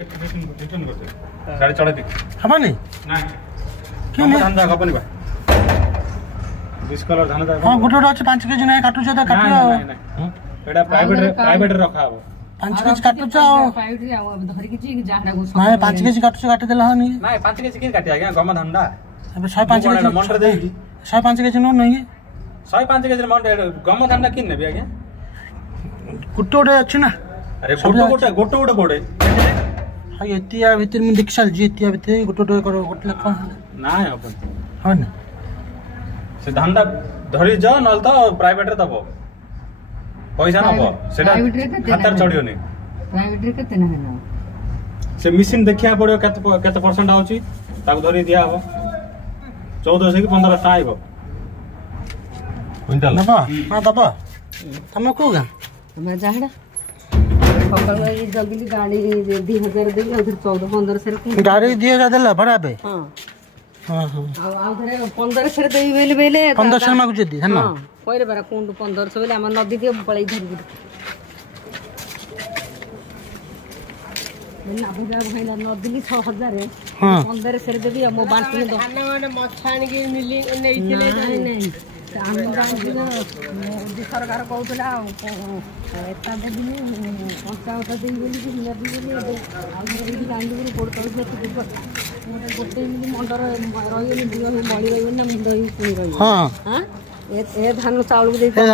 return करते गाड़ी चढ़ा दे हमारे ना क्यों नहीं धान दाग अपन बा दिस कलर धान दाग हां गोटे गोटे 5 केजी नहीं काटू छ त काटियो एटा प्राइवेट रखा हो 5 केजी काटू छ प्राइवेट रे अब धरि के जी जाहरा गो नहीं 5 केजी काटू छ काटी देला हनी ना 5 केजी के काटी आज्ञा गम धान दा अब 105 केजी मंडर दे 105 केजी नो नहीं 105 केजी मंडर गम धान दा किन नेबी आज्ञा गोटे गोटे अछि ना अरे गोटे गोटे हां एतिया भीतर में देख साल जी एतिया भीतर गोटे गोटे करो गोटे लख ना अपन हां ना से धान दा धरि जा नल तो प्राइवेट रे दबो पैसा नबो सेटा खातर चढ़ियो नै प्राइवेट रे कते ना है से मशीन देखिया पड़ियो केते परसेंट आउची ताको धरि दिया हो 1400 की 1500 आइबो क्विंटल दबा हां दबा तमे को गा हम जाहरा सकाळ ये जल्दी गाड़ी 2000 देली और 14 15 से गाड़ी 2000 देला भाड़ा पे हां हां हां आ उधर 15 से देई बेले बेले 1500 मागु जदी है ना पहिले बारा कोंड 1500 बेले हम नदी के पळई धरि ना बुझा भइला नदी 6000 हां 15 से देबी हम बांटी दो खाना माने मछाण के मिली नेइथिले नहीं हम बांटी ना सरकार कहउतला एता देबी पंचा उठा देई बोली कि नदी बोली आ नदी गांडी को पड़ तो गोटे मिली मंडर रही दियो मळी रही ना मुंड ही पुनी रही हां हां ए धान चाउल दे ए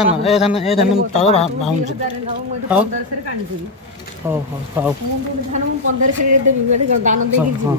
धान चाउल भाउन छ 15 से कानी छी हो हो हो मुंड धान 15 से देबी बेले दान देगी जी